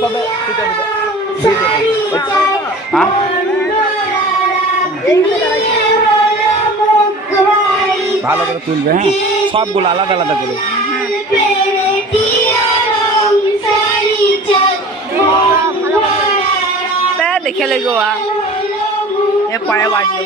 সবে হ্যাঁ ভালো করে তুলবে, হ্যাঁ সবগুলো আলাদা আলাদা করে। খেলে গোয়া এ পরে বাজলো